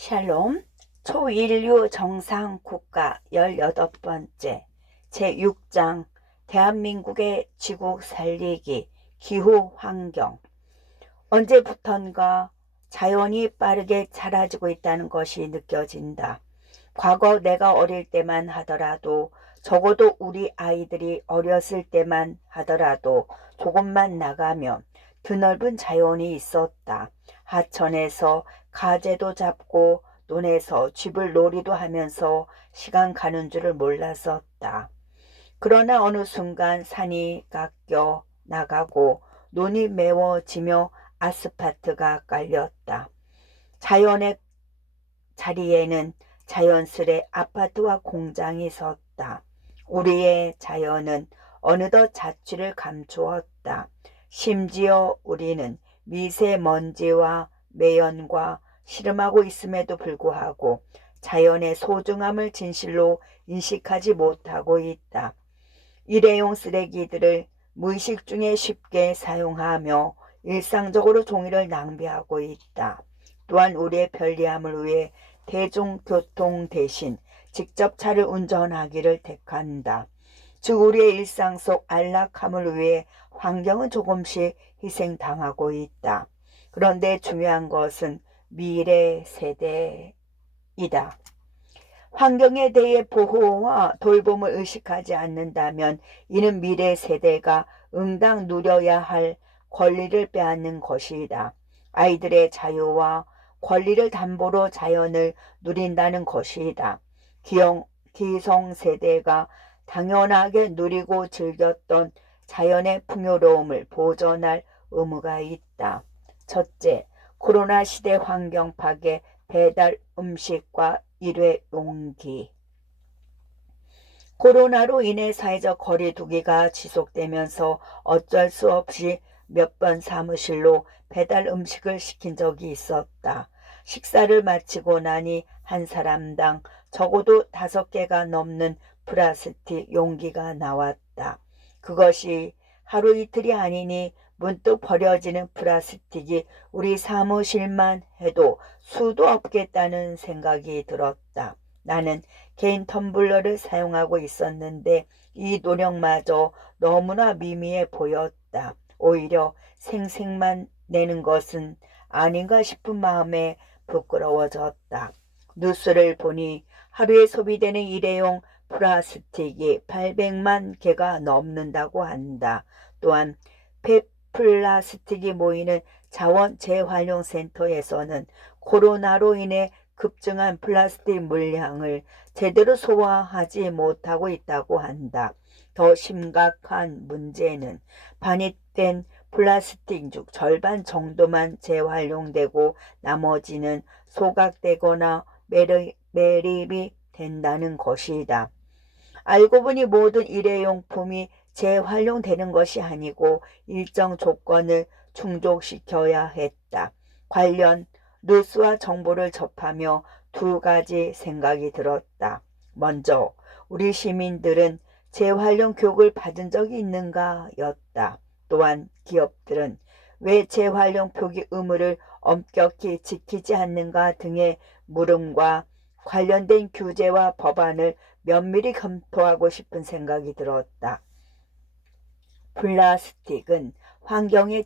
샬롬, 초인류 정상국가 18번째 제6장 대한민국의 지구 살리기, 기후 환경. 언제부턴가 자연이 빠르게 사라지고 있다는 것이 느껴진다. 과거 내가 어릴 때만 하더라도, 적어도 우리 아이들이 어렸을 때만 하더라도 조금만 나가면 드넓은 자연이 있었다. 하천에서 가재도 잡고 논에서 쥐불 놀이도 하면서 시간 가는 줄을 몰랐었다. 그러나 어느 순간 산이 깎여 나가고 논이 메워지며 아스팔트가 깔렸다. 자연의 자리에는 자연스레 아파트와 공장이 섰다. 우리의 자연은 어느덧 자취를 감추었다. 심지어 우리는 미세먼지와 매연과 씨름하고 있음에도 불구하고 자연의 소중함을 진실로 인식하지 못하고 있다. 일회용 쓰레기들을 무의식 중에 쉽게 사용하며 일상적으로 종이를 낭비하고 있다. 또한 우리의 편리함을 위해 대중교통 대신 직접 차를 운전하기를 택한다. 즉 우리의 일상 속 안락함을 위해 환경은 조금씩 희생당하고 있다. 그런데 중요한 것은 미래 세대이다. 환경에 대해 보호와 돌봄을 의식하지 않는다면 이는 미래 세대가 응당 누려야 할 권리를 빼앗는 것이다. 아이들의 자유와 권리를 담보로 자연을 누린다는 것이다. 기성세대가 당연하게 누리고 즐겼던 자연의 풍요로움을 보존할 의무가 있다. 첫째, 코로나 시대 환경 파괴, 배달 음식과 일회용기. 코로나로 인해 사회적 거리 두기가 지속되면서 어쩔 수 없이 몇 번 사무실로 배달 음식을 시킨 적이 있었다. 식사를 마치고 나니 한 사람당 적어도 5개가 넘는 플라스틱 용기가 나왔다. 그것이 하루 이틀이 아니니 문득 버려지는 플라스틱이 우리 사무실만 해도 수도 없겠다는 생각이 들었다. 나는 개인 텀블러를 사용하고 있었는데 이 노력마저 너무나 미미해 보였다. 오히려 생색만 내는 것은 아닌가 싶은 마음에 부끄러워졌다. 뉴스를 보니 하루에 소비되는 일회용 플라스틱이 800만 개가 넘는다고 한다. 또한 폐플라스틱이 모이는 자원 재활용센터에서는 코로나로 인해 급증한 플라스틱 물량을 제대로 소화하지 못하고 있다고 한다. 더 심각한 문제는 반입된 플라스틱 중 절반 정도만 재활용되고 나머지는 소각되거나 매립이 된다는 것이다. 알고 보니 모든 일회용품이 재활용되는 것이 아니고 일정 조건을 충족시켜야 했다. 관련 뉴스와 정보를 접하며 2가지 생각이 들었다. 먼저 우리 시민들은 재활용 교육을 받은 적이 있는가 였다. 또한 기업들은 왜 재활용 표기 의무를 엄격히 지키지 않는가 등의 물음과 관련된 규제와 법안을 면밀히 검토하고 싶은 생각이 들었다. 플라스틱은 환경에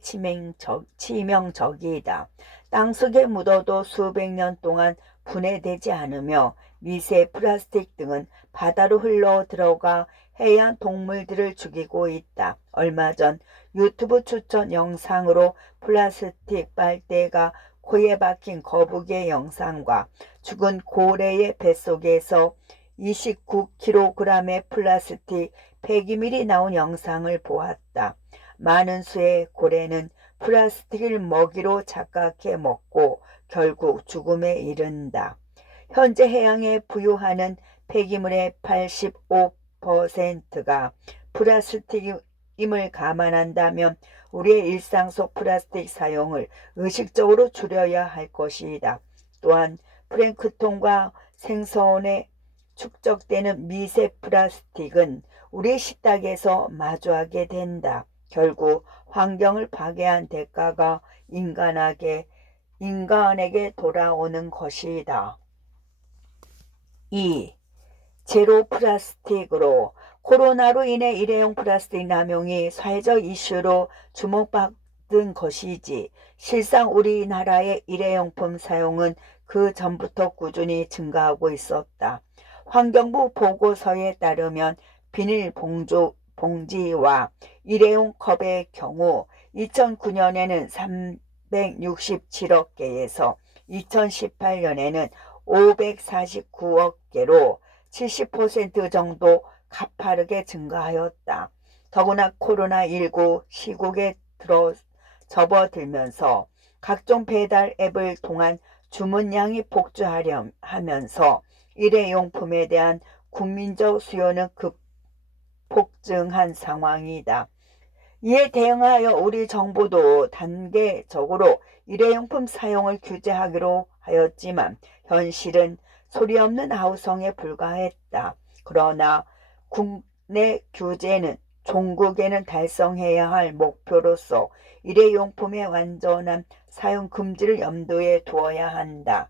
치명적이다. 땅속에 묻어도 수백 년 동안 분해되지 않으며 미세 플라스틱 등은 바다로 흘러 들어가 해양 동물들을 죽이고 있다. 얼마 전 유튜브 추천 영상으로 플라스틱 빨대가 코에 박힌 거북이의 영상과 죽은 고래의 뱃속에서 29kg의 플라스틱 폐기물이 나온 영상을 보았다. 많은 수의 고래는 플라스틱을 먹이로 착각해 먹고 결국 죽음에 이른다. 현재 해양에 부유하는 폐기물의 85%가 플라스틱임을 감안한다면 우리의 일상 속 플라스틱 사용을 의식적으로 줄여야 할 것이다. 또한 플랭크톤과 생선에 축적되는 미세 플라스틱은 우리 식탁에서 마주하게 된다. 결국 환경을 파괴한 대가가 인간에게 돌아오는 것이다. 2. 제로 플라스틱으로 코로나로 인해 일회용 플라스틱 남용이 사회적 이슈로 주목받은 것이지 실상 우리나라의 일회용품 사용은 그 전부터 꾸준히 증가하고 있었다. 환경부 보고서에 따르면 비닐 봉지와 일회용 컵의 경우 2009년에는 367억 개에서 2018년에는 549억 개로 70% 정도 가파르게 증가하였다. 더구나 코로나19 시국에 접어들면서 각종 배달 앱을 통한 주문량이 폭주하면서 일회용품에 대한 국민적 수요는 급폭증한 상황이다. 이에 대응하여 우리 정부도 단계적으로 일회용품 사용을 규제하기로 하였지만 현실은 소리 없는 아우성에 불과했다. 그러나 국내 규제는 종국에는 달성해야 할 목표로서 일회용품의 완전한 사용 금지를 염두에 두어야 한다.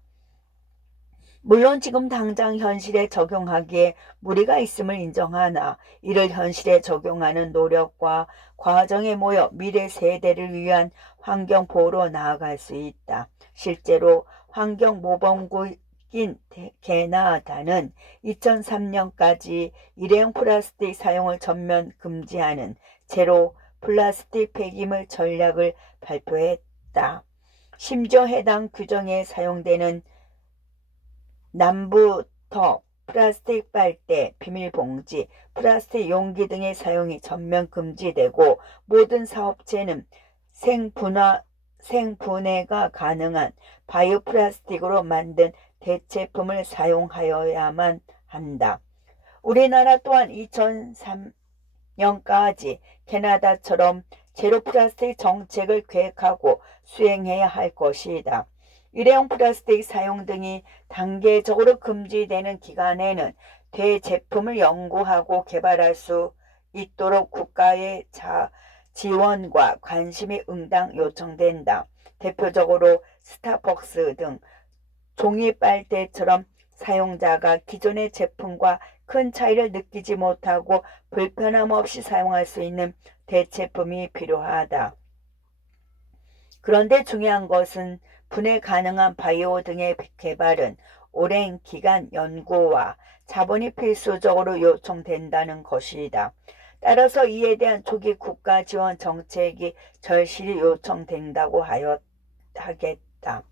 물론 지금 당장 현실에 적용하기에 무리가 있음을 인정하나 이를 현실에 적용하는 노력과 과정에 모여 미래 세대를 위한 환경보호로 나아갈 수 있다. 실제로 환경모범국인 캐나다는 2003년까지 일회용 플라스틱 사용을 전면 금지하는 제로 플라스틱 폐기물 전략을 발표했다. 심지어 해당 규정에 사용되는 남부터 플라스틱 빨대, 비닐봉지, 플라스틱 용기 등의 사용이 전면 금지되고 모든 사업체는 생분해가 가능한 바이오 플라스틱으로 만든 대체품을 사용하여야만 한다. 우리나라 또한 2003년까지 캐나다처럼 제로 플라스틱 정책을 계획하고 수행해야 할 것이다. 일회용 플라스틱 사용 등이 단계적으로 금지되는 기간에는 대제품을 연구하고 개발할 수 있도록 국가의 지원과 관심이 응당 요청된다. 대표적으로 스타벅스 등 종이 빨대처럼 사용자가 기존의 제품과 큰 차이를 느끼지 못하고 불편함 없이 사용할 수 있는 대체품이 필요하다. 그런데 중요한 것은 분해 가능한 바이오 등의 개발은 오랜 기간 연구와 자본이 필수적으로 요청된다는 것이다. 따라서 이에 대한 초기 국가 지원 정책이 절실히 요청된다고 하겠다.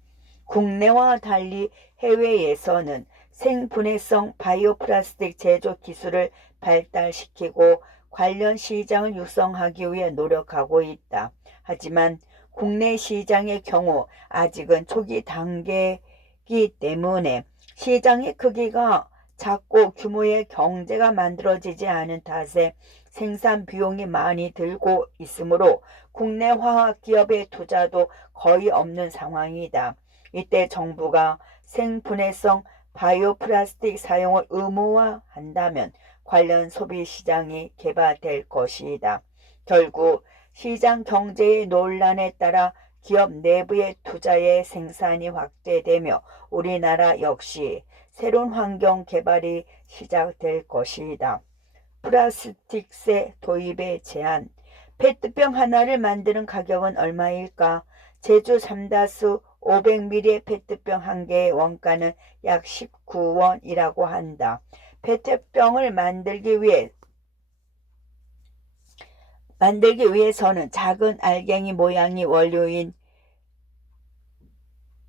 국내와 달리 해외에서는 생분해성 바이오 플라스틱 제조 기술을 발달시키고 관련 시장을 육성하기 위해 노력하고 있다. 하지만 국내 시장의 경우 아직은 초기 단계이기 때문에 시장의 크기가 작고 규모의 경제가 만들어지지 않은 탓에 생산 비용이 많이 들고 있으므로 국내 화학기업의 투자도 거의 없는 상황이다. 이때 정부가 생분해성 바이오 플라스틱 사용을 의무화한다면 관련 소비 시장이 개발될 것이다. 결국 시장 경제의 논란에 따라 기업 내부의 투자의 생산이 확대되며 우리나라 역시 새로운 환경 개발이 시작될 것이다. 플라스틱세 도입의 제한. 페트병 하나를 만드는 가격은 얼마일까? 제주 삼다수 500ml의 페트병 한 개의 원가는 약 19원이라고 한다. 페트병을 만들기 위해서는 작은 알갱이 모양의 원료인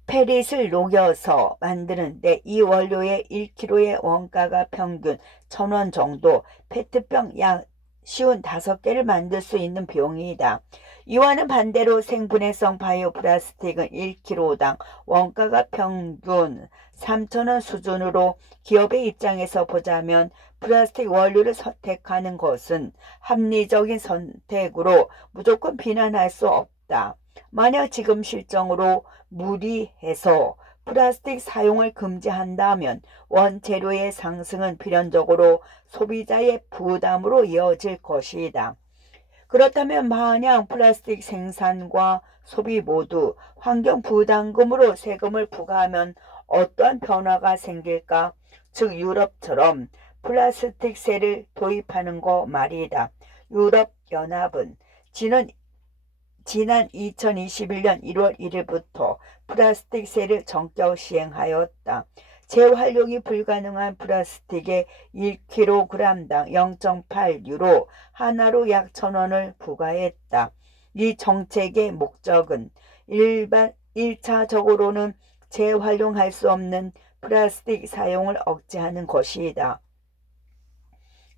페릿을 녹여서 만드는데 이 원료의 1kg의 원가가 평균 1,000원 정도, 페트병 약 55개를 만들 수 있는 비용이다. 이와는 반대로 생분해성 바이오 플라스틱은 1kg당 원가가 평균 3,000원 수준으로 기업의 입장에서 보자면 플라스틱 원료를 선택하는 것은 합리적인 선택으로 무조건 비난할 수 없다. 만약 지금 실정으로 무리해서 플라스틱 사용을 금지한다면 원재료의 상승은 필연적으로 소비자의 부담으로 이어질 것이다. 그렇다면 만약 플라스틱 생산과 소비 모두 환경 부담금으로 세금을 부과하면 어떠한 변화가 생길까? 즉 유럽처럼 플라스틱세를 도입하는 거 말이다. 유럽연합은 지난 2021년 1월 1일부터 플라스틱세를 전격 시행하였다. 재활용이 불가능한 플라스틱에 1kg당 0.8유로, 하나로 약 1,000원을 부과했다. 이 정책의 목적은 1차적으로는 재활용할 수 없는 플라스틱 사용을 억제하는 것이다.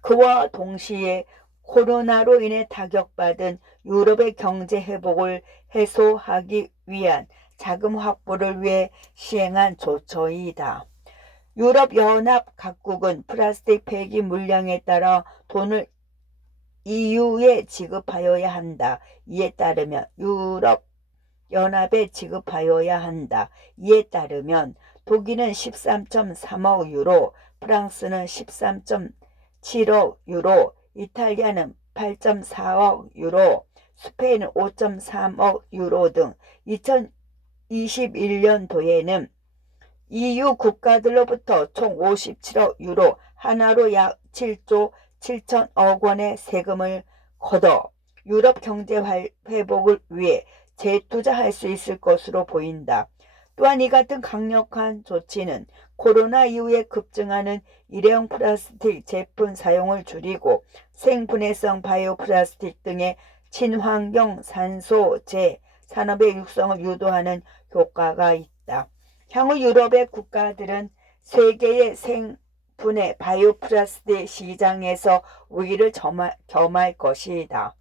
그와 동시에 코로나로 인해 타격받은 유럽의 경제 회복을 해소하기 위한 자금 확보를 위해 시행한 조처이다. 유럽연합 각국은 플라스틱 폐기 물량에 따라 돈을 EU에 지급하여야 한다. 이에 따르면 유럽연합에 지급하여야 한다. 이에 따르면 독일은 13.3억 유로, 프랑스는 13.7억 유로, 이탈리아는 8.4억 유로, 스페인은 5.3억 유로 등 2021년도에는 EU 국가들로부터 총 57억 유로, 하나로 약 7조 7천억 원의 세금을 걷어 유럽 경제 회복을 위해 재투자할 수 있을 것으로 보인다. 또한 이 같은 강력한 조치는 코로나 이후에 급증하는 일회용 플라스틱 제품 사용을 줄이고 생분해성 바이오 플라스틱 등의 친환경 산소제 산업의 육성을 유도하는 효과가 있다. 향후 유럽의 국가들은 세계의 생분해 바이오 플라스틱 시장에서 우위를 점할 것이다.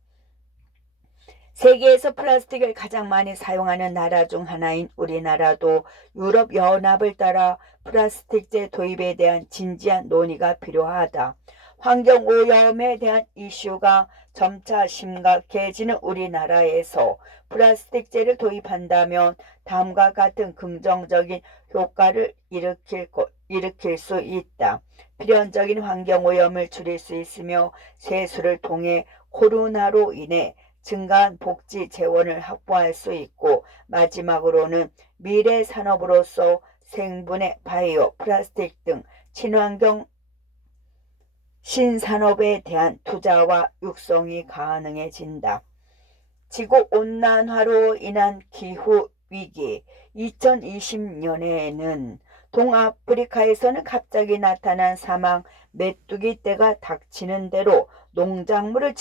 세계에서 플라스틱을 가장 많이 사용하는 나라 중 하나인 우리나라도 유럽연합을 따라 플라스틱제 도입에 대한 진지한 논의가 필요하다. 환경오염에 대한 이슈가 점차 심각해지는 우리나라에서 플라스틱제를 도입한다면 다음과 같은 긍정적인 효과를 일으킬 수 있다. 필연적인 환경오염을 줄일 수 있으며 세수를 통해 코로나로 인해 증가한 복지 재원을 확보할 수 있고, 마지막으로는 미래 산업으로서 생분해 바이오 플라스틱 등 친환경 신산업에 대한 투자와 육성이 가능해진다. 지구온난화로 인한 기후위기. 2020년에는 동아프리카에서는 갑자기 나타난 사막 메뚜기 떼가 닥치는 대로 농작물을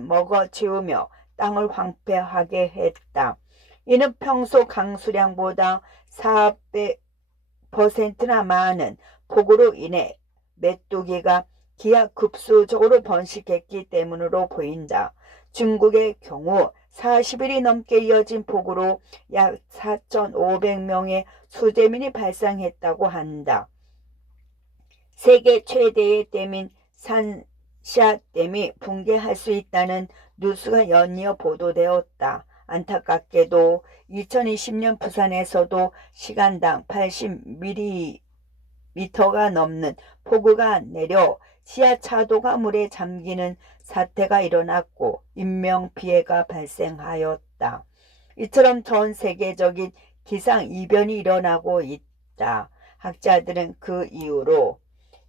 먹어치우며 땅을 황폐하게 했다. 이는 평소 강수량보다 400%나 많은 폭우로 인해 메뚜기가 기하급수적으로 번식했기 때문으로 보인다. 중국의 경우 40일이 넘게 이어진 폭우로 약 4,500명의 수재민이 발생했다고 한다. 세계 최대의 댐인 산샤댐이 붕괴할 수 있다는 뉴스가 연이어 보도되었다. 안타깝게도 2020년 부산에서도 시간당 80mm가 넘는 폭우가 내려 지하차도가 물에 잠기는 사태가 일어났고 인명피해가 발생하였다. 이처럼 전 세계적인 기상이변이 일어나고 있다. 학자들은 그 이후로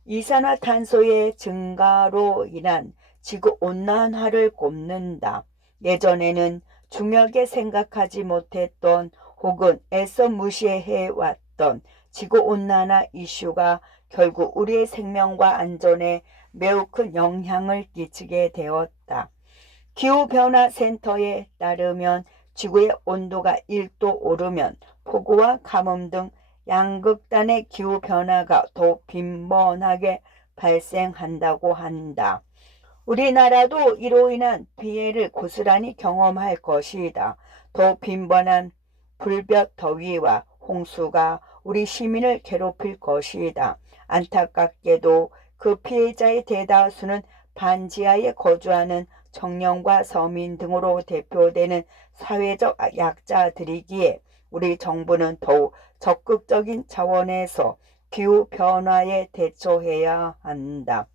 이산화탄소의 증가로 인한 지구온난화를 꼽는다. 예전에는 중요하게 생각하지 못했던 혹은 애써 무시해왔던 지구온난화 이슈가 결국 우리의 생명과 안전에 매우 큰 영향을 끼치게 되었다. 기후변화센터에 따르면 지구의 온도가 1도 오르면 폭우와 가뭄 등 양극단의 기후변화가 더 빈번하게 발생한다고 한다. 우리나라도 이로 인한 피해를 고스란히 경험할 것이다. 더 빈번한 불볕 더위와 홍수가 우리 시민을 괴롭힐 것이다. 안타깝게도 그 피해자의 대다수는 반지하에 거주하는 청년과 서민 등으로 대표되는 사회적 약자들이기에 우리 정부는 더욱 적극적인 차원에서 기후변화에 대처해야 한다.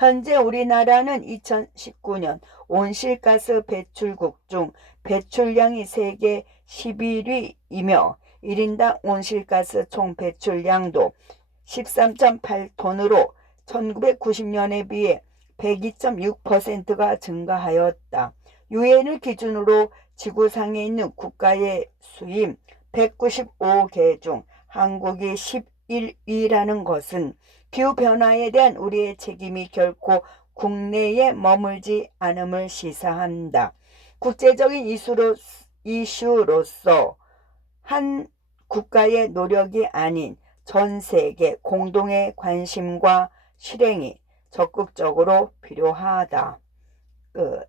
현재 우리나라는 2019년 온실가스 배출국 중 배출량이 세계 11위이며 1인당 온실가스 총 배출량도 13.8톤으로 1990년에 비해 102.6%가 증가하였다. 유엔을 기준으로 지구상에 있는 국가의 수인 195개 중 한국이 11위라는 것은 기후변화에 대한 우리의 책임이 결코 국내에 머물지 않음을 시사한다. 국제적인 이슈로서 한 국가의 노력이 아닌 전 세계 공동의 관심과 실행이 적극적으로 필요하다. 끝.